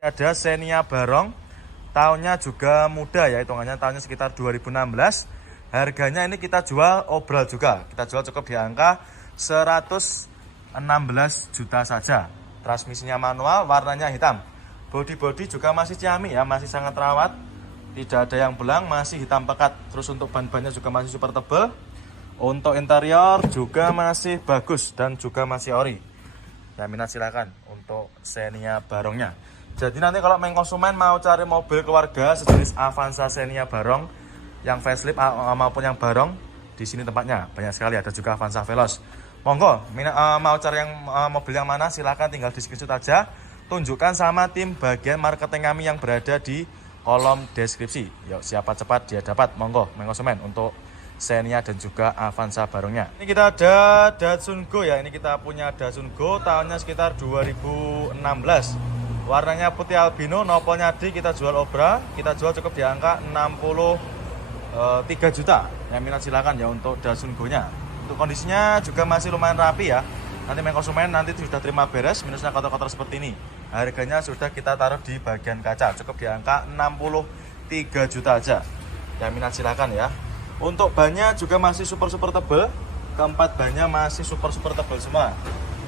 Ada Xenia Barong, tahunnya juga muda ya, hitungannya tahunnya sekitar 2016. Harganya ini kita jual obral juga, kita jual cukup di angka 116 juta saja. Transmisinya manual, warnanya hitam. Bodi juga masih ciamik ya, masih sangat rawat, tidak ada yang belang, masih hitam pekat. Terus untuk ban-bannya juga masih super tebal. Untuk interior juga masih bagus dan juga masih ori. Ya minat silakan untuk Xenia Barongnya. Jadi nanti kalau main konsumen mau cari mobil keluarga sejenis Avanza Xenia Barong yang facelift maupun yang Barong, di sini tempatnya banyak sekali. Ada juga Avanza Veloz. Monggo mau cari yang mobil yang mana silahkan tinggal di screenshot aja, tunjukkan sama tim bagian marketing kami yang berada di kolom deskripsi. Yuk siapa cepat dia dapat. Monggo main konsumen untuk Xenia dan juga Avanza Barongnya. Ini kita ada Datsun Go ya. Ini kita punya Datsun Go tahunnya sekitar 2016. Warnanya putih albino, nopolnya D, kita jual obra, kita jual cukup di angka 63 juta. Yang minat silakan ya untuk Datsun Go-nya. Untuk kondisinya juga masih lumayan rapi ya. Nanti main konsumen nanti sudah terima beres, minusnya kotor-kotor seperti ini. Harganya sudah kita taruh di bagian kaca, cukup di angka 63 juta aja. Yang minat silakan ya. Untuk bannya juga masih super tebal. Keempat bannya masih super tebal semua.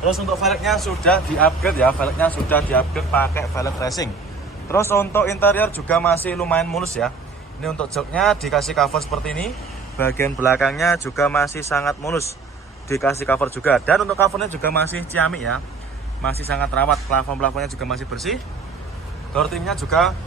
Terus untuk velgnya sudah di-upgrade ya, velgnya sudah di-upgrade pakai velg racing. Terus untuk interior juga masih lumayan mulus ya. Ini untuk joknya dikasih cover seperti ini. Bagian belakangnya juga masih sangat mulus, dikasih cover juga. Dan untuk covernya juga masih ciamik ya, masih sangat rawat. Plafon-plafonnya juga masih bersih. Door trimnya juga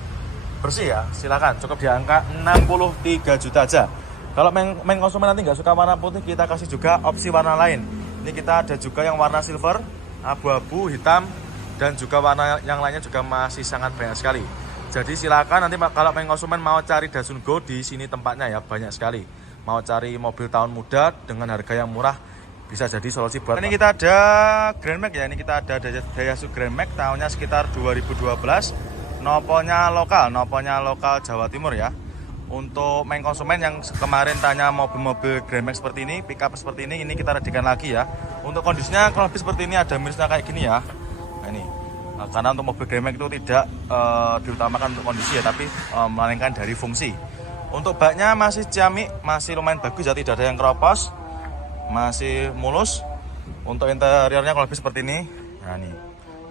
bersih ya. Silakan, cukup di angka 63 juta aja. Kalau main konsumen nanti nggak suka warna putih, kita kasih juga opsi warna lain. Ini kita ada juga yang warna silver, abu-abu, hitam, dan juga warna yang lainnya juga masih sangat banyak sekali. Jadi silakan nanti kalau main konsumen mau cari Datsun Go, di sini tempatnya ya, banyak sekali. Mau cari mobil tahun muda dengan harga yang murah, bisa jadi solusi buat. Ini kita ada Grand Max ya, ini kita ada Daihatsu Grand Max tahunnya sekitar 2012. Nopolnya lokal Jawa Timur ya. Untuk main konsumen yang kemarin tanya mobil-mobil Grand Max seperti ini, pick up seperti ini kita redikan lagi ya. Untuk kondisinya kurang lebih seperti ini, ada minusnya kayak gini ya. Nah ini, karena untuk mobil Grand Max itu tidak diutamakan untuk kondisi ya, tapi melainkan dari fungsi. Untuk baknya masih ciamik, masih lumayan bagus ya, tidak ada yang keropos, masih mulus. Untuk interiornya kurang lebih seperti ini. Nah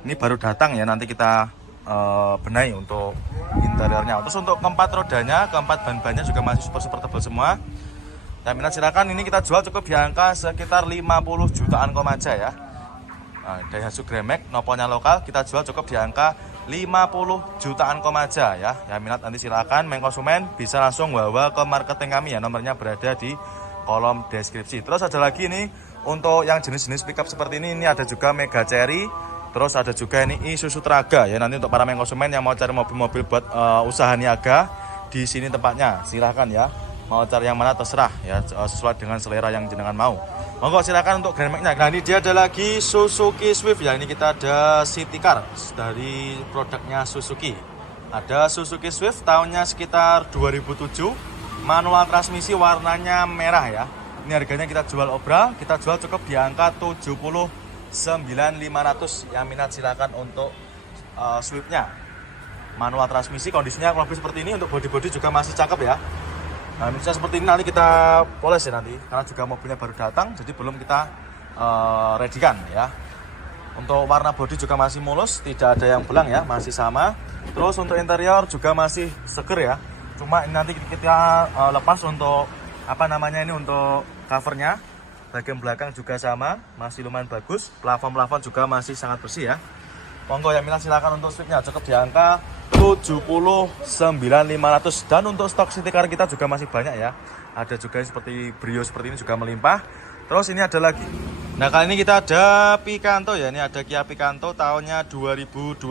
ini baru datang ya, nanti kita benahi untuk interiornya. Terus untuk keempat rodanya, keempat ban-bannya juga masih super tebal semua. Dan minat silakan, ini kita jual cukup di angka sekitar 50 jutaan aja ya. Daihatsu Grand Max, nopolnya lokal, kita jual cukup di angka 50 jutaan aja ya. Yang minat nanti silakan main konsumen bisa langsung bawa ke marketing kami ya, nomornya berada di kolom deskripsi. Terus ada lagi nih untuk yang jenis-jenis pickup seperti ini ada juga Mega Cherry. Terus ada juga ini Isuzu Traga ya, nanti untuk para main konsumen yang mau cari mobil-mobil buat usaha niaga, di sini tempatnya. Silahkan ya, mau cari yang mana terserah ya, sesuai dengan selera yang jenengan mau. Monggo silakan untuk Grand Max-nya. Nah ini dia ada lagi Suzuki Swift ya, ini kita ada City Car dari produknya Suzuki. Ada Suzuki Swift tahunnya sekitar 2007, manual transmisi, warnanya merah ya. Ini harganya kita jual obra, kita jual cukup di angka 79.500. Yang minat silakan untuk Swiftnya, manual transmisi, kondisinya kurang lebih seperti ini. Untuk bodi juga masih cakep ya. Nah misalnya seperti ini nanti kita poles ya nanti, karena juga mobilnya baru datang, jadi belum kita redikan ya. Untuk warna bodi juga masih mulus, tidak ada yang belang ya, masih sama. Terus untuk interior juga masih seger ya. Cuma ini nanti kita lepas untuk untuk covernya. Bagian belakang juga sama, masih lumayan bagus. Plafon juga masih sangat bersih ya. Monggo yang minat silakan untuk Swiftnya, cukup di angka 79.500. Dan untuk stok City Car kita juga masih banyak ya. Ada juga seperti Brio seperti ini juga melimpah. Terus ini ada lagi. Nah kali ini kita ada Picanto ya. Ini ada Kia Picanto tahunnya 2012,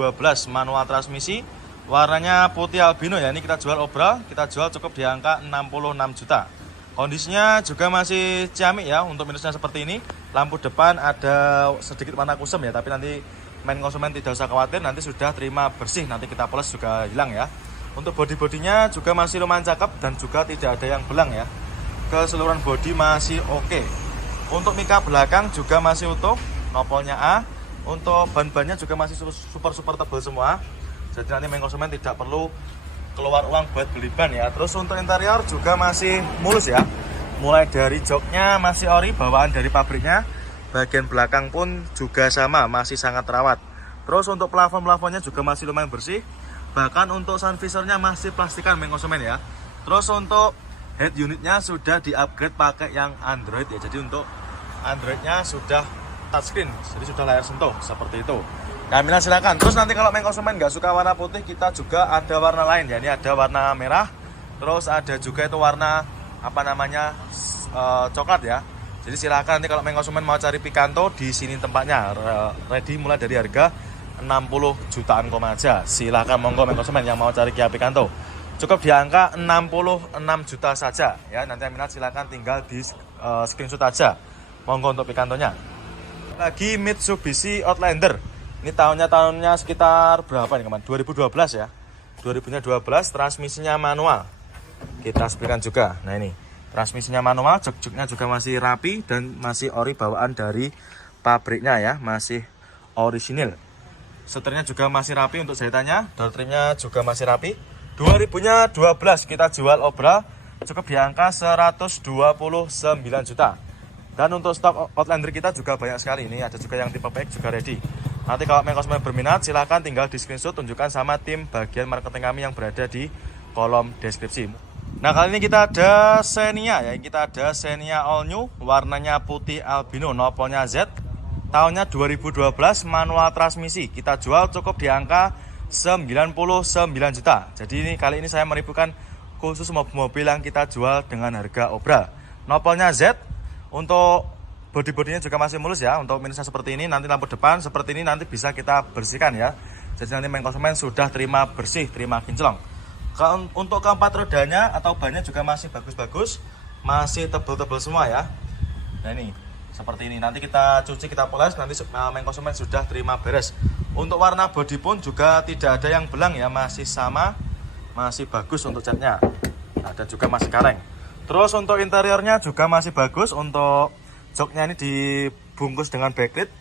manual transmisi, warnanya putih albino ya. Ini kita jual obra, kita jual cukup di angka 66 juta. Kondisinya juga masih ciamik ya. Untuk minusnya seperti ini, lampu depan ada sedikit warna kusam ya, tapi nanti main konsumen tidak usah khawatir, nanti sudah terima bersih, nanti kita poles juga hilang ya. Untuk bodi-bodinya juga masih lumayan cakep dan juga tidak ada yang belang ya. Keseluruhan bodi masih oke. Untuk mika belakang juga masih utuh, nopolnya A. Untuk ban-bannya juga masih super tebal semua. Jadi nanti main konsumen tidak perlu keluar uang buat beli ban ya. Terus untuk interior juga masih mulus ya. Mulai dari joknya masih ori, bawaan dari pabriknya. Bagian belakang pun juga sama, masih sangat terawat. Terus untuk plafon-plafonnya juga masih lumayan bersih. Bahkan untuk sun visornya masih plastikan main konsumen ya. Terus untuk head unitnya sudah di-upgrade pakai yang Android ya. Jadi untuk Androidnya sudah touchscreen, jadi sudah layar sentuh seperti itu. Kamilah silakan. Terus nanti kalau main konsumen nggak suka warna putih, kita juga ada warna lain ya. Ini ada warna merah, terus ada juga itu warna apa namanya coklat ya. Jadi silakan nanti kalau main konsumen mau cari Picanto, di sini tempatnya ready mulai dari harga 60 jutaan aja. Silakan monggo main konsumen yang mau cari Kia Picanto. Cukup di angka 66 juta saja ya. Nanti minat silakan tinggal di screenshot aja. Monggo untuk Picantonya. Lagi Mitsubishi Outlander. Ini tahunnya sekitar berapa nih teman? 2012 ya. 2012, transmisinya manual. Kita sepikan juga. Nah ini, transmisinya manual, jok-joknya juga masih rapi dan masih ori bawaan dari pabriknya ya, masih orisinil. Setirnya juga masih rapi untuk jahitannya, door trimnya juga masih rapi. 2012 kita jual obral cukup di angka 129 juta. Dan untuk stok Outlander kita juga banyak sekali. Ini ada juga yang tipe PX juga ready. Nanti kalau main konsumen berminat silahkan tinggal di screenshot, tunjukkan sama tim bagian marketing kami yang berada di kolom deskripsi. Nah kali ini kita ada Xenia ya. Kita ada Xenia All New, warnanya putih albino, nopolnya Z. Tahunnya 2012, manual transmisi. Kita jual cukup di angka 99 juta. Jadi ini kali ini saya meribukan khusus mobil yang kita jual dengan harga obral. Nopolnya Z. Untuk bodi-bodinya juga masih mulus ya. Untuk minusnya seperti ini, nanti lampu depan seperti ini nanti bisa kita bersihkan ya. Jadi nanti main konsumen sudah terima bersih, terima kinclong. Untuk keempat rodanya atau bannya juga masih bagus-bagus, masih tebal-tebal semua ya. Nah ini seperti ini, nanti kita cuci, kita poles, nanti main konsumen sudah terima beres. Untuk warna bodi pun juga tidak ada yang belang ya, masih sama, masih bagus untuk catnya. Ada juga masih kaleng. Terus untuk interiornya juga masih bagus. Untuk joknya ini dibungkus dengan backlit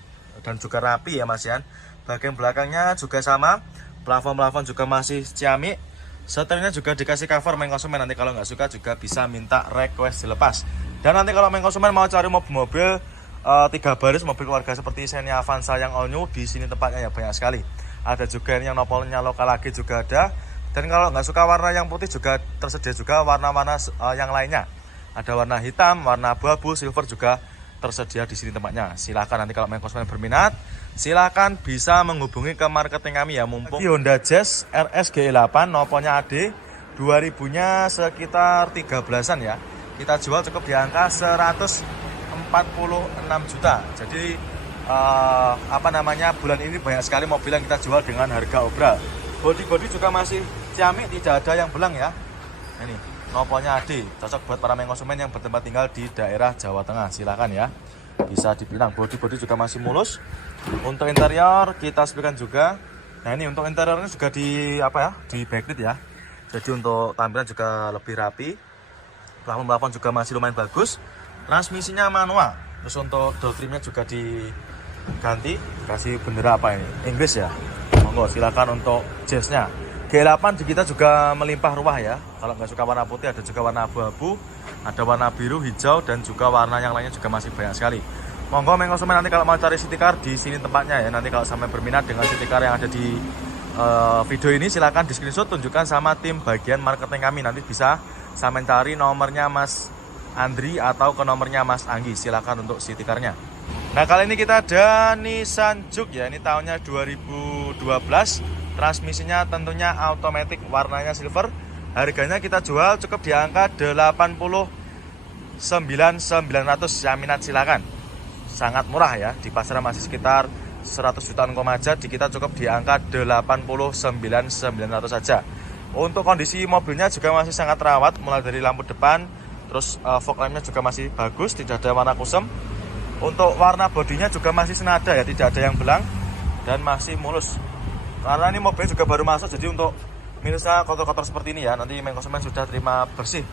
dan juga rapi ya Mas Yan. Bagian belakangnya juga sama, plafon-plafon juga masih ciamik. Setirnya juga dikasih cover main konsumen. Nanti kalau nggak suka juga bisa minta request dilepas. Dan nanti kalau main konsumen mau cari mobil-mobil 3 baris, mobil keluarga seperti Xenia Avanza yang all new, di sini tempatnya ya banyak sekali. Ada juga ini yang nopolnya lokal lagi juga ada. Dan kalau nggak suka warna yang putih juga tersedia juga warna-warna yang lainnya. Ada warna hitam, warna abu-abu, silver juga tersedia di sini tempatnya. Silahkan nanti kalau main konsumen berminat, silahkan bisa menghubungi ke marketing kami ya. Mumpung Honda Jazz RS GE8 nopolnya AD 2000-nya sekitar 13-an ya. Kita jual cukup di angka 146 juta. Jadi bulan ini banyak sekali mobil yang kita jual dengan harga obral. Bodi-bodi juga masih ciamik, tidak ada yang belang ya. Ini nopolnya AD, cocok buat para main konsumen yang bertempat tinggal di daerah Jawa Tengah. Silahkan ya, bisa dipilih. Bodi-bodi juga masih mulus. Untuk interior kita sepikan juga. Nah ini untuk interiornya juga di backlit ya. Jadi untuk tampilan juga lebih rapi. Plafon-plafon juga masih lumayan bagus. Transmisinya manual. Terus untuk door trimnya juga diganti, kasih bendera ini? Inggris ya. Monggo silakan untuk Jazz-nya. G8 di kita juga melimpah ruah ya. Kalau nggak suka warna putih, ada juga warna abu-abu, ada warna biru, hijau, dan juga warna yang lainnya juga masih banyak sekali. Monggo main konsumen nanti kalau mau cari city car, di sini tempatnya ya. Nanti kalau sampai berminat dengan city car yang ada di video ini, silakan di screenshot, tunjukkan sama tim bagian marketing kami. Nanti bisa sampai cari nomornya Mas Andri atau ke nomornya Mas Anggi. Silakan untuk city car-nya. Nah kali ini kita ada Nissan Juke ya. Ini tahunnya 2012. Transmisinya tentunya automatic, warnanya silver. Harganya kita jual cukup di angka 89.900. Yang minat silakan. Sangat murah ya. Di pasaran masih sekitar 100 jutaan aja, di kita cukup di angka 89.900 saja. Untuk kondisi mobilnya juga masih sangat terawat, mulai dari lampu depan, terus fog lampnya juga masih bagus, tidak ada warna kusam. Untuk warna bodinya juga masih senada ya, tidak ada yang belang dan masih mulus. Karena ini mobil juga baru masuk, jadi untuk minusnya kotor-kotor seperti ini ya, nanti main konsumen sudah terima bersih,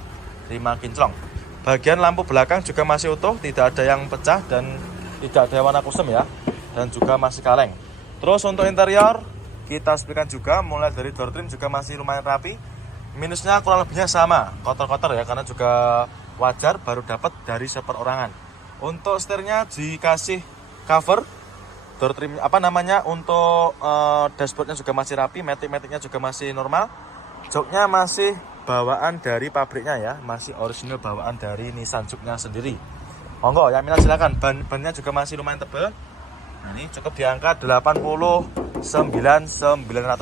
terima kinclong. Bagian lampu belakang juga masih utuh, tidak ada yang pecah dan tidak ada warna kusam ya, dan juga masih kaleng. Terus untuk interior kita sepikan juga, mulai dari door trim juga masih lumayan rapi. Minusnya kurang lebihnya sama, kotor-kotor ya, karena juga wajar baru dapat dari seperorangan. Untuk setirnya dikasih cover, door trim untuk dashboardnya juga masih rapi, matic-maticnya juga masih normal. Joknya masih bawaan dari pabriknya ya, masih original bawaan dari Nissan Juke-nya sendiri. Monggo yang minat silakan. Bannya juga masih lumayan tebal. Nah, ini cukup di angka 89.900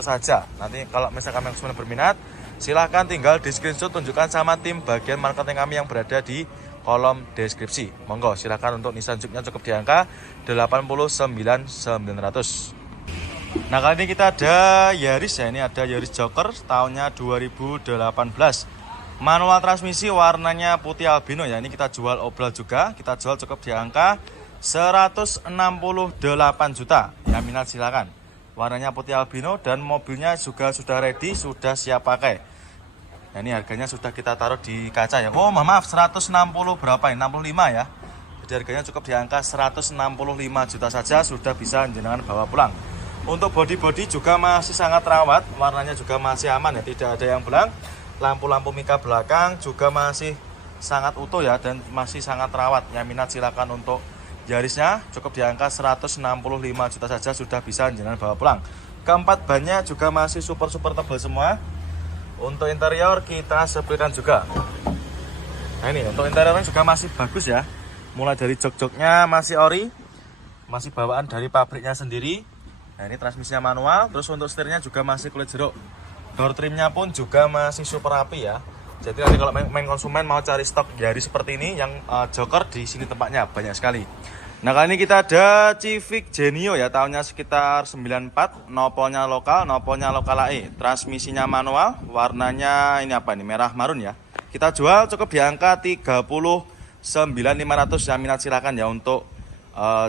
saja. Nanti kalau misalkan yang berminat, silahkan tinggal di screenshot, tunjukkan sama tim bagian marketing kami yang berada di kolom deskripsi. Monggo silahkan. Untuk Nissan Juke-nya cukup di angka 89.900. Nah, kali ini kita ada Yaris ya. Ini ada Yaris Joker tahunnya 2018. Manual transmisi, warnanya putih albino ya. Ini kita jual obral juga. Kita jual cukup di angka 168 juta. Ya, minat silakan. Warnanya putih albino dan mobilnya juga sudah ready, sudah siap pakai. Nah, ini harganya sudah kita taruh di kaca ya. Oh, maaf, 160 berapa ini? 65 ya. Jadi harganya cukup di angka 165 juta saja, sudah bisa jenengan bawa pulang. Untuk bodi-bodi juga masih sangat rawat, warnanya juga masih aman ya, tidak ada yang belang. Lampu-lampu mika belakang juga masih sangat utuh ya, dan masih sangat rawat. Yang minat silakan. Untuk Yarisnya cukup di angka 165 juta saja, sudah bisa jenengan bawa pulang. Keempat bannya juga masih super tebal semua. Untuk interior kita sepikan juga. Nah, ini untuk interiornya juga masih bagus ya. Mulai dari jok-joknya masih ori, masih bawaan dari pabriknya sendiri. Nah, ini transmisinya manual. Terus untuk setirnya juga masih kulit jeruk. Door trimnya pun juga masih super rapi ya. Jadi nanti kalau main konsumen mau cari stok Yaris seperti ini, yang Joker di sini tempatnya banyak sekali. Nah, kali ini kita ada Civic Genio ya, tahunnya sekitar 94, nopolnya lokal AE. Transmisinya manual, warnanya ini apa ini? Merah marun ya. Kita jual cukup di angka 39.500. Yang minat silakan ya untuk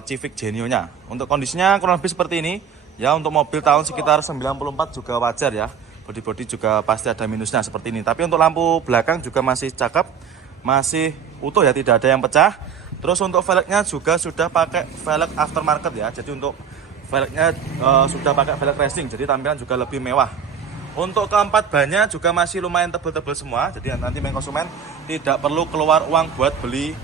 Civic Genio-nya. Untuk kondisinya kurang lebih seperti ini. Ya, untuk mobil tahun sekitar 94 juga wajar ya. Bodi-bodi juga pasti ada minusnya seperti ini. Tapi untuk lampu belakang juga masih cakep, masih utuh ya, tidak ada yang pecah. Terus untuk velgnya juga sudah pakai velg aftermarket ya. Jadi untuk velgnya sudah pakai velg racing, jadi tampilan juga lebih mewah. Untuk keempat bannya juga masih lumayan tebal-tebal semua. Jadi nanti main konsumen tidak perlu keluar uang buat beli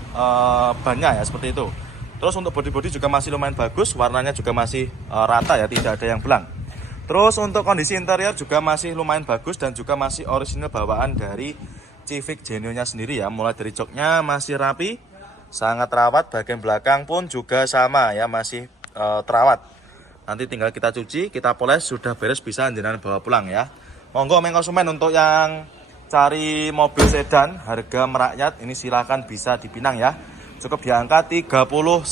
bannya ya, seperti itu. Terus untuk bodi-bodi juga masih lumayan bagus, warnanya juga masih rata ya, tidak ada yang belang. Terus untuk kondisi interior juga masih lumayan bagus dan juga masih original bawaan dari Civic Genio-nya sendiri ya. Mulai dari joknya masih rapi, sangat terawat, bagian belakang pun juga sama ya, masih terawat. Nanti tinggal kita cuci, kita poles, sudah beres, bisa jenengan bawa pulang ya. Monggo main konsumen, untuk yang cari mobil sedan harga merakyat ini silahkan bisa dipinang ya. Cukup di angka 39.500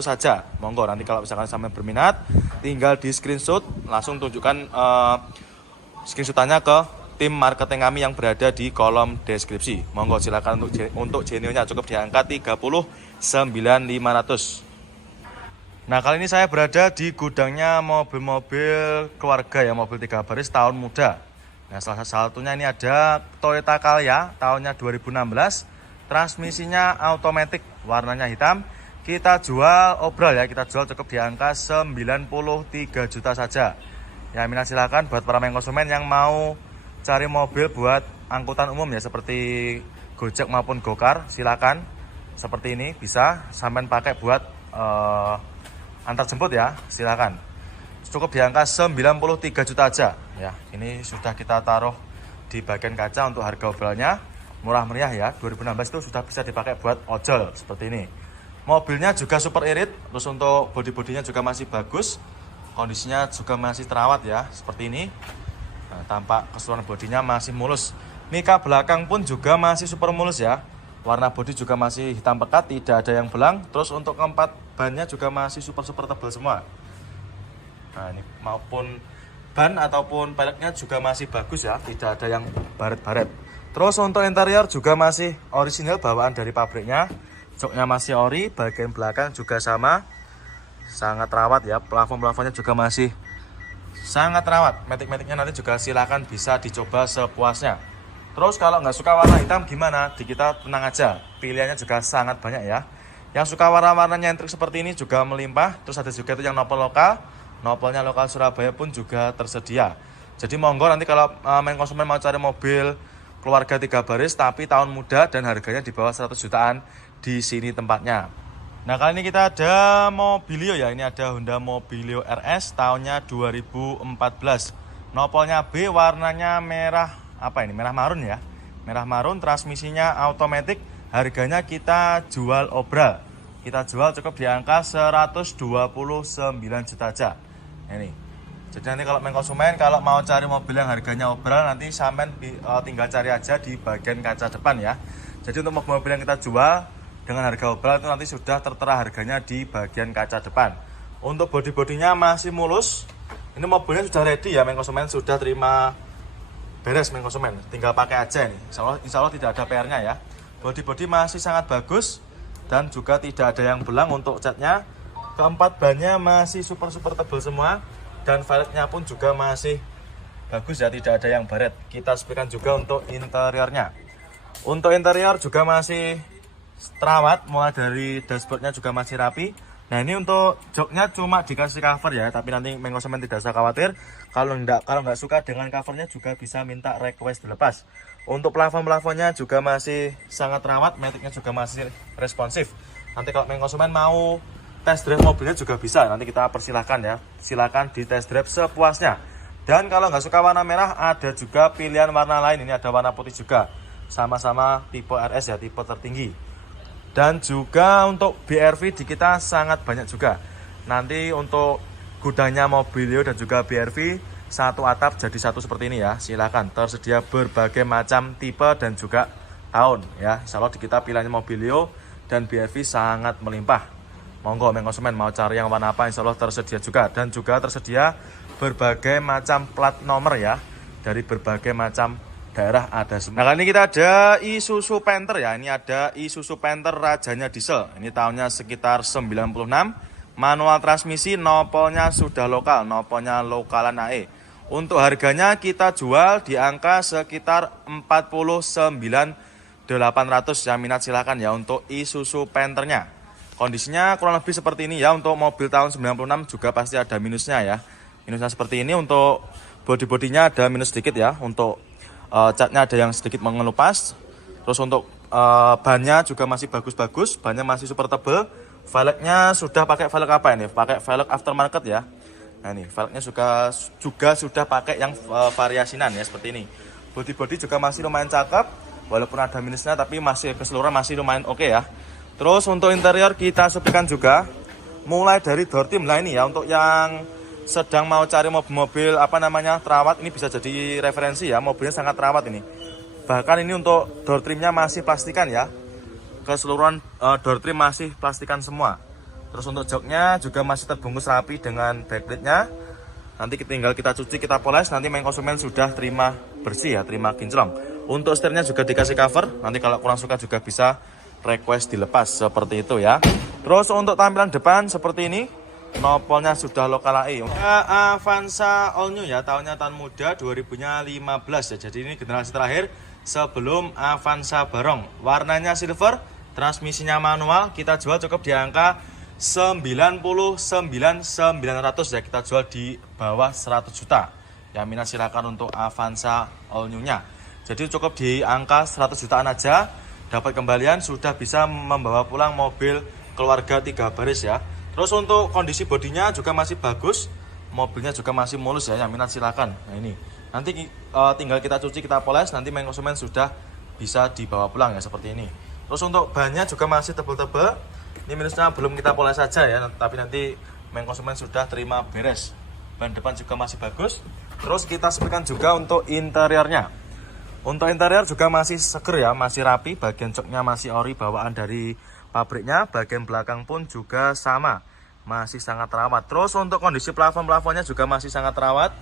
saja. Monggo, nanti kalau misalkan sampai berminat, tinggal di screenshot, langsung tunjukkan screenshotannya ke tim marketing kami yang berada di kolom deskripsi. Monggo silakan. Untuk Genio-nya cukup di angka 39.500. Nah, kali ini saya berada di gudangnya mobil-mobil keluarga ya, mobil 3 baris tahun muda. Nah, salah satunya ini ada Toyota Calya tahunnya 2016. Transmisinya automatic, warnanya hitam. Kita jual obral ya, kita jual cukup di angka 93 juta saja. Ya, minat silakan buat para main konsumen yang mau cari mobil buat angkutan umum ya, seperti Gojek maupun Gokar, silakan. Seperti ini bisa sampai pakai buat antar jemput ya, silakan. Cukup di angka 93 juta aja ya. Ini sudah kita taruh di bagian kaca. Untuk harga obralnya murah meriah ya, 2016 itu sudah bisa dipakai buat ojol seperti ini. Mobilnya juga super irit. Terus untuk bodi-bodinya juga masih bagus, kondisinya juga masih terawat ya, seperti ini. Nah, tampak keseluruhan bodinya masih mulus. Mika belakang pun juga masih super mulus ya. Warna bodi juga masih hitam pekat, tidak ada yang belang. Terus untuk keempat bannya juga masih super tebal semua. Nah, ini maupun ban ataupun peleknya juga masih bagus ya, tidak ada yang baret-baret. Terus untuk interior juga masih original bawaan dari pabriknya. Joknya masih ori, bagian belakang juga sama, sangat rawat ya. Plafon-plafonnya juga masih sangat rawat. Matic-maticnya nanti juga silakan bisa dicoba sepuasnya. Terus kalau nggak suka warna hitam gimana? Di kita tenang aja, pilihannya juga sangat banyak ya. Yang suka warna-warnanya nyentrik seperti ini juga melimpah. Terus ada juga itu yang nopol lokal, Nopolnya lokal Surabaya pun juga tersedia. Jadi monggo nanti kalau main konsumen mau cari mobil keluarga 3 baris tapi tahun muda dan harganya di bawah 100 jutaan, di sini tempatnya. Nah, kali ini kita ada Mobilio ya. Ini ada Honda Mobilio RS tahunnya 2014. Nopolnya B, warnanya merah apa ini? Merah marun ya. Merah marun, transmisinya automatic. Harganya kita jual obral. Kita jual cukup di angka 129 juta aja. Ini. Jadi nanti kalau main konsumen kalau mau cari mobil yang harganya obral, nanti sampean tinggal cari aja di bagian kaca depan ya. Jadi untuk mobil yang kita jual dengan harga obral itu nanti sudah tertera harganya di bagian kaca depan. Untuk bodi-bodinya masih mulus. Ini mobilnya sudah ready ya, main konsumen sudah terima beres main konsumen. Tinggal pakai aja ini. Insya Allah tidak ada PR-nya ya. Bodi-bodi masih sangat bagus dan juga tidak ada yang belang untuk catnya. Keempat bannya masih super tebal semua dan velgnya pun juga masih bagus ya, tidak ada yang baret. Kita sepikan juga untuk interiornya. Untuk interior juga masih terawat, mulai dari dashboardnya juga masih rapi. Nah, ini untuk joknya cuma dikasih cover ya, tapi nanti main konsumen tidak usah khawatir. Kalau nggak suka dengan covernya juga bisa minta request dilepas. Untuk plafon-plafonnya juga masih sangat terawat, maticnya juga masih responsif. Nanti kalau main konsumen mau test drive mobilnya juga bisa, nanti kita persilahkan ya. Silahkan di test drive sepuasnya. Dan kalau nggak suka warna merah, ada juga pilihan warna lain. Ini ada warna putih juga, sama-sama tipe RS ya, tipe tertinggi. Dan juga untuk BRV di kita sangat banyak juga. Nanti untuk gudangnya Mobilio dan juga BRV satu atap jadi satu seperti ini ya. Silakan, tersedia berbagai macam tipe dan juga tahun ya. Insya Allah di kita pilihannya Mobilio dan BRV sangat melimpah. Monggo main konsumen mau cari yang warna apa, insya Allah tersedia juga. Dan juga tersedia berbagai macam plat nomor ya, dari berbagai macam daerah ada semua. Nah, kali ini kita ada Isuzu Panther ya. Ini ada Isuzu Panther rajanya diesel. Ini tahunnya sekitar 96. Manual transmisi, nopolnya sudah lokal, nopolnya lokalan AE. Untuk harganya kita jual di angka sekitar 49.800 ya. Minat silahkan ya untuk Isuzu Panthernya. Kondisinya kurang lebih seperti ini ya. Untuk mobil tahun 96 juga pasti ada minusnya ya. Minusnya seperti ini. Untuk bodi-bodinya ada minus sedikit ya. Untuk catnya ada yang sedikit mengelupas. Terus untuk bannya juga masih bagus-bagus, bannya masih super tebal. Velgnya sudah pakai velg apa ini? Pakai velg aftermarket ya. Nah, ini velgnya juga sudah pakai yang variasinan ya, seperti ini. Bodi-bodi juga masih lumayan cakep, walaupun ada minusnya tapi masih keseluruhan masih lumayan oke ya. Terus untuk interior kita sepikan juga, mulai dari door trim lah ini ya. Untuk yang sedang mau cari mobil apa namanya terawat, ini bisa jadi referensi ya. Mobilnya sangat terawat ini. Bahkan ini untuk door trimnya masih plastikan ya. Keseluruhan door trim masih plastikan semua. Terus untuk joknya juga masih terbungkus rapi dengan backplate-nya. Nanti tinggal kita cuci, kita poles, nanti main konsumen sudah terima bersih ya, terima kinclong. Untuk setirnya juga dikasih cover. Nanti kalau kurang suka juga bisa request dilepas seperti itu ya. Terus untuk tampilan depan seperti ini. Nopolnya sudah lokal AE. Avanza all new ya, tahunnya tahun muda 2015 ya. Jadi ini generasi terakhir sebelum Avanza Barong. Warnanya silver, transmisinya manual. Kita jual cukup di angka 99.900 ya. Kita jual di bawah 100 juta. Ya, minat silakan untuk Avanza all new-nya. Jadi cukup di angka 100 jutaan aja. Dapat kembalian, sudah bisa membawa pulang mobil keluarga 3 baris ya. Terus untuk kondisi bodinya juga masih bagus, mobilnya juga masih mulus ya, yang minat silakan. Nah ini, nanti tinggal kita cuci, kita poles, nanti main konsumen sudah bisa dibawa pulang ya seperti ini. Terus untuk bannya juga masih tebal-tebal, ini minusnya belum kita poles saja ya, tapi nanti main konsumen sudah terima beres. Ban depan juga masih bagus. Terus kita sepikan juga untuk interiornya. Untuk interior juga masih seger ya, masih rapi, bagian joknya masih ori bawaan dari pabriknya, bagian belakang pun juga sama, masih sangat terawat. Terus untuk kondisi plafon-plafonnya juga masih sangat terawat.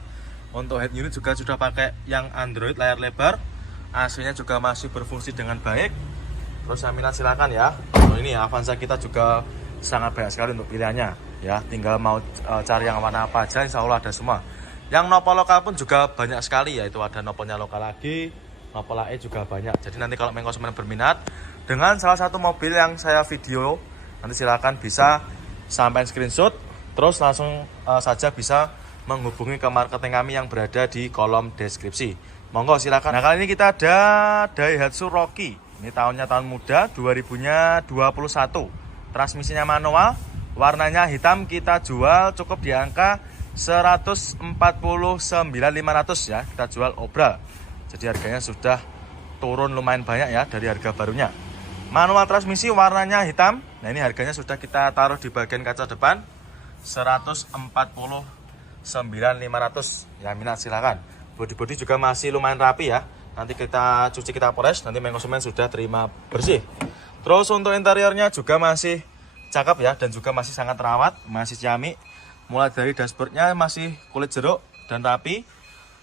Untuk head unit juga sudah pakai yang Android layar lebar. AC-nya juga masih berfungsi dengan baik. Terus saya minat silakan ya. Ini Avanza kita juga sangat banyak sekali untuk pilihannya ya. Tinggal mau cari yang warna apa aja, insya Allah ada semua. Yang nopol lokal pun juga banyak sekali ya. Itu ada nopolnya lokal lagi, nopol AE juga banyak. Jadi nanti kalau main konsumen berminat dengan salah satu mobil yang saya video, nanti silakan bisa sampai screenshot, terus langsung saja bisa menghubungi ke marketing kami yang berada di kolom deskripsi. Monggo silakan. Nah, kali ini kita ada Daihatsu Rocky. Ini tahunnya tahun muda, 2021. Transmisinya manual, warnanya hitam, kita jual cukup di angka 149.500 ya. Kita jual obral. Jadi harganya sudah turun lumayan banyak ya dari harga barunya. Manual transmisi warnanya hitam. Nah, ini harganya sudah kita taruh di bagian kaca depan 149.500. Ya, minat silakan. Bodi-bodi juga masih lumayan rapi ya. Nanti kita cuci, kita poles, nanti konsumen sudah terima bersih. Terus untuk interiornya juga masih cakep ya, dan juga masih sangat rawat, masih ciamik. Mulai dari dashboardnya masih kulit jeruk dan rapi.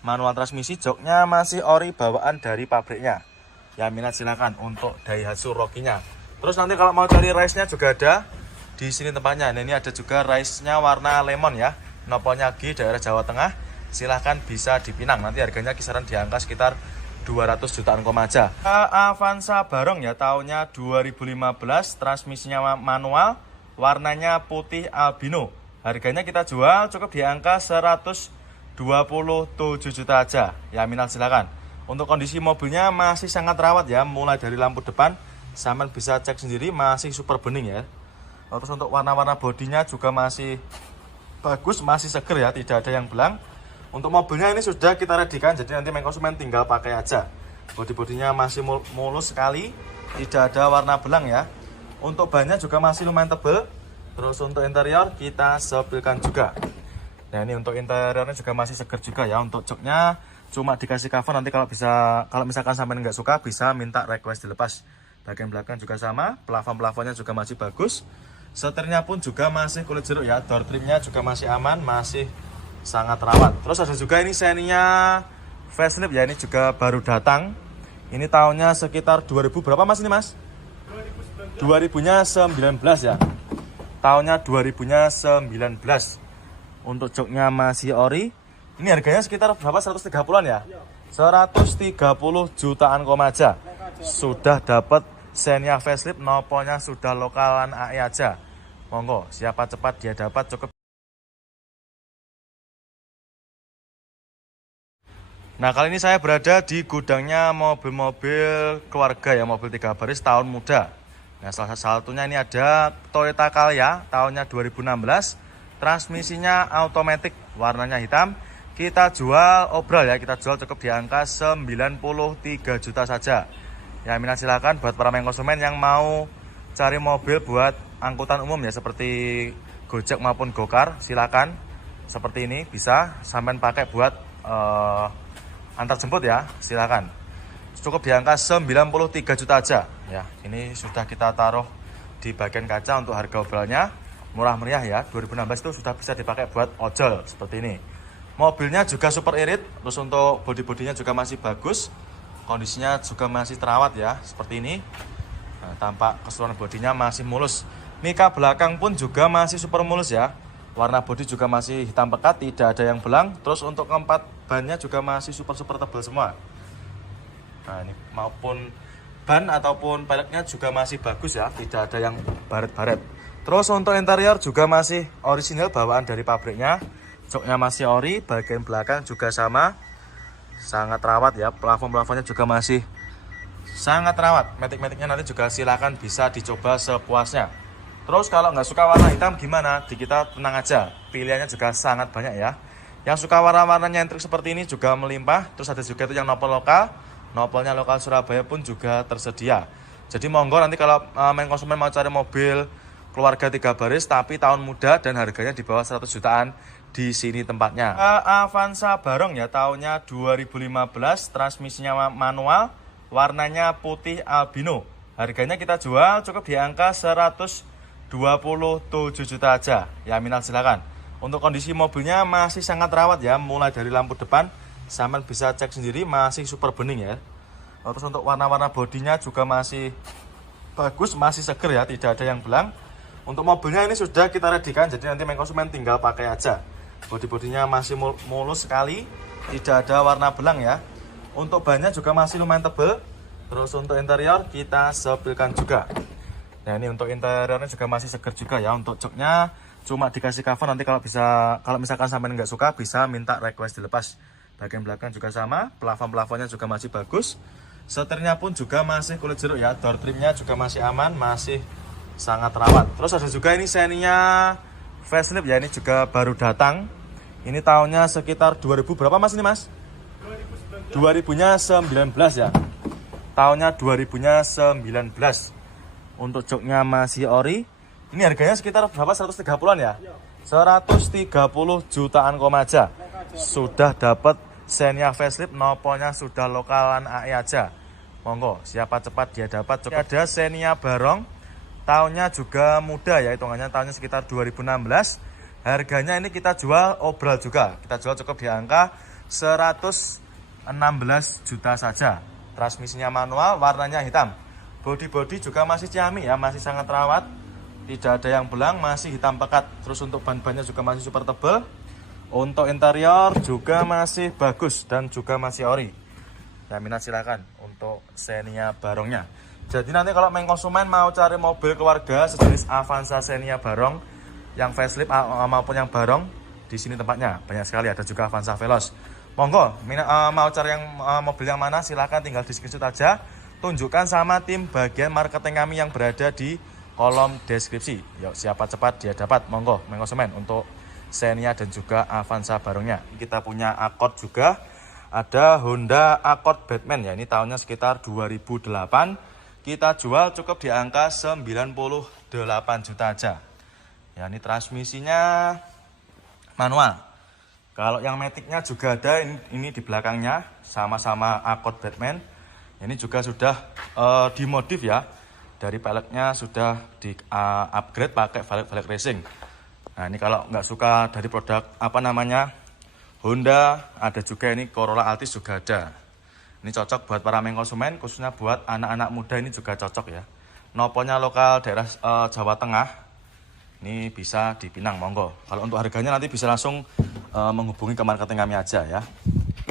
Manual transmisi, joknya masih ori bawaan dari pabriknya. Ya, minat silakan untuk Daihatsu Rocky-nya. Terus nanti kalau mau cari rice-nya juga ada di sini tempatnya. Nah, ini ada juga rice-nya warna lemon ya. Nopolnya G, daerah Jawa Tengah. Silahkan bisa dipinang. Nanti harganya kisaran di angka sekitar 200 jutaan aja. Avanza Barong ya, tahunnya 2015, transmisinya manual, warnanya putih albino. Harganya kita jual cukup di angka 127 juta aja. Ya, minat silakan. Untuk kondisi mobilnya masih sangat rawat ya, mulai dari lampu depan, sampean bisa cek sendiri masih super bening ya. Terus untuk warna-warna bodinya juga masih bagus, masih seger ya, tidak ada yang belang. Untuk mobilnya ini sudah kita readykan, jadi nanti konsumen tinggal pakai aja. Bodi-bodinya masih mulus sekali, tidak ada warna belang ya. Untuk bannya juga masih lumayan tebal. Terus untuk interior kita sepilkan juga. Nah, ini untuk interiornya juga masih seger juga ya. Untuk joknya cuma dikasih cover, nanti kalau misalkan sampai nggak suka bisa minta request dilepas. Bagian belakang juga sama, plafon-plafonnya juga masih bagus. Setirnya pun juga masih kulit jeruk ya. Door trimnya juga masih aman, masih sangat rawat. Terus ada juga ini seninya facelift ya, ini juga baru datang. Ini tahunnya sekitar 2000 berapa mas ini mas? 2000-nya 19 ya. Tahunnya 2000-nya 19. Untuk joknya masih ori. Ini harganya sekitar berapa? 130-an ya? 130 jutaan aja. Sudah dapat Xenia facelift, nopolnya sudah lokalan AE aja. Monggo, siapa cepat dia dapat cukup. Nah, kali ini saya berada di gudangnya mobil-mobil keluarga ya, mobil 3 baris tahun muda. Nah, salah satunya ini ada Toyota Calya tahunnya 2016. Transmisinya automatic, warnanya hitam. Kita jual obral ya, kita jual cukup di angka 93 juta saja. Ya, minat silakan buat para konsumen yang mau cari mobil buat angkutan umum ya, seperti Gojek maupun Gokar, silakan. Seperti ini bisa sampean pakai buat antar jemput ya, silakan. Cukup di angka 93 juta aja ya. Ini sudah kita taruh di bagian kaca untuk harga obrolnya. Murah meriah ya, 2016 itu sudah bisa dipakai buat ojol seperti ini. Mobilnya juga super irit, terus untuk bodi-bodinya juga masih bagus. Kondisinya juga masih terawat ya, seperti ini. Nah, tampak keseluruhan bodinya masih mulus. Mika belakang pun juga masih super mulus ya. Warna bodi juga masih hitam pekat, tidak ada yang belang. Terus untuk keempat bannya juga masih super tebal semua. Nah, ini maupun ban ataupun peleknya juga masih bagus ya, tidak ada yang baret-baret. Terus untuk interior juga masih orisinal bawaan dari pabriknya. Joknya masih ori, bagian belakang juga sama. Sangat rawat ya, plafon-plafonnya juga masih sangat rawat. Metik-metiknya nanti juga silakan bisa dicoba sepuasnya. Terus kalau nggak suka warna hitam gimana? Di kita tenang aja, pilihannya juga sangat banyak ya. Yang suka warna-warna nyentrik seperti ini juga melimpah. Terus ada juga itu yang nopol lokal. Nopolnya lokal Surabaya pun juga tersedia. Jadi monggo nanti kalau konsumen mau cari mobil keluarga 3 baris tapi tahun muda dan harganya di bawah 100 jutaan, di sini tempatnya. Avanza Barong ya, tahunnya 2015, transmisinya manual, warnanya putih albino. Harganya kita jual cukup di angka 127 juta aja. Ya, minat silakan. Untuk kondisi mobilnya masih sangat rawat ya, mulai dari lampu depan, sampean bisa cek sendiri masih super bening ya. Terus untuk warna-warna bodinya juga masih bagus, masih seger ya, tidak ada yang belang. Untuk mobilnya ini sudah kita readykan, jadi nanti konsumen tinggal pakai aja. Bodi-bodinya masih mulus sekali, tidak ada warna belang ya. Untuk bannya juga masih lumayan tebal. Terus untuk interior kita sepilkan juga. Nah, ini untuk interiornya juga masih seger juga ya. Untuk joknya cuma dikasih cover. Nanti kalau misalkan sampai nggak suka bisa minta request dilepas. Bagian belakang juga sama, plafon-plafonnya juga masih bagus. Setirnya pun juga masih kulit jeruk ya. Door trimnya juga masih aman, masih sangat rawat. Terus ada juga ini Xenia facelift ya, ini juga baru datang. Ini tahunnya sekitar 2000 berapa mas ini mas? 2000-nya 19 ya. Tahunnya 2000-nya 19. Untuk joknya masih ori. Ini harganya sekitar berapa? 130-an ya? 130 jutaan aja. Sudah dapat Xenia facelift, noponya sudah lokalan AE aja. Monggo, siapa cepat dia dapat. Ada Xenia Barong, tahunnya juga muda ya, hitungannya tahunnya sekitar 2016. Harganya ini kita jual obral juga. Kita jual cukup di angka 116 juta saja. Transmisinya manual, warnanya hitam. Bodi juga masih ciami ya, masih sangat rawat. Tidak ada yang belang, masih hitam pekat. Terus untuk ban-bannya juga masih super tebal. Untuk interior juga masih bagus dan juga masih ori. Ya minat silakan untuk Xenia Barongnya. Jadi nanti kalau main konsumen mau cari mobil keluarga sejenis Avanza Xenia Barong yang facelift maupun yang Barong, di sini tempatnya banyak sekali. Ada juga Avanza Veloz. Monggo, mau cari yang mobil yang mana silakan tinggal di screenshot aja. Tunjukkan sama tim bagian marketing kami yang berada di kolom deskripsi. Yuk siapa cepat dia dapat. Monggo main konsumen untuk Xenia dan juga Avanza Barongnya. Kita punya Accord juga. Ada Honda Accord Batman ya, ini tahunnya sekitar 2008. Kita jual cukup di angka 98 juta aja. Ya ini transmisinya manual. Kalau yang maticnya juga ada, ini di belakangnya sama-sama Accord Batman. Ini juga sudah dimodif ya. Dari peleknya sudah di upgrade pakai velg racing. Nah ini kalau nggak suka dari produk Honda, ada juga ini Corolla Altis juga ada. Ini cocok buat para main konsumen, khususnya buat anak-anak muda ini juga cocok ya. Noponya lokal daerah Jawa Tengah. Ini bisa dipinang, monggo. Kalau untuk harganya nanti bisa langsung menghubungi ke marketing kami aja ya.